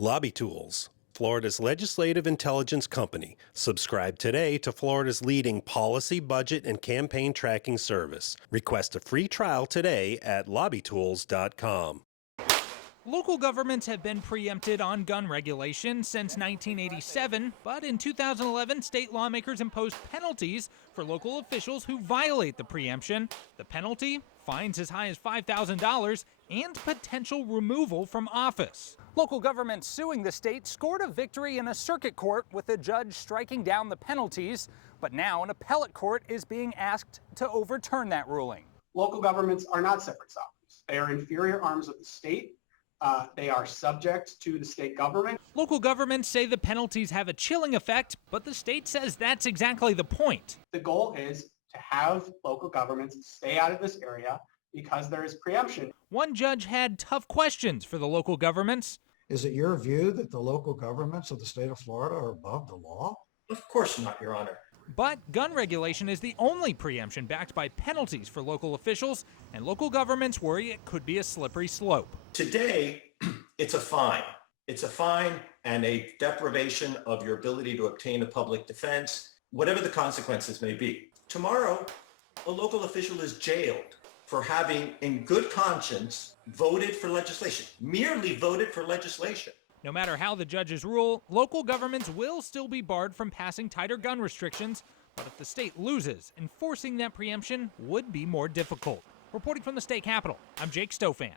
Lobby Tools, Florida's legislative intelligence company. Subscribe today to Florida's leading policy, budget, and campaign tracking service. Request a free trial today at lobbytools.com. Local governments have been preempted on gun regulation since 1987, but in 2011, state lawmakers imposed penalties for local officials who violate the preemption. The penalty, fines as high as $5,000 and potential removal from office. Local governments suing the state scored a victory in a circuit court with a judge striking down the penalties, but now an appellate court is being asked to overturn that ruling. Local governments are not separate sovereigns. They are inferior arms of the state. They are subject to the state government. Local governments say the penalties have a chilling effect, but the state says that's exactly the point. The goal is to have local governments stay out of this area because there is preemption. One judge had tough questions for the local governments. Is it your view that the local governments of the state of Florida are above the law? Of course not, Your Honor. But gun regulation is the only preemption backed by penalties for local officials, and local governments worry it could be a slippery slope. Today, it's a fine. It's a fine and a deprivation of your ability to obtain a public defense, whatever the consequences may be. Tomorrow, a local official is jailed for having, in good conscience, voted for legislation, merely voted for legislation. No matter how the judges rule, local governments will still be barred from passing tighter gun restrictions, but if the state loses, enforcing that preemption would be more difficult. Reporting from the state capitol, I'm Jake Stofan.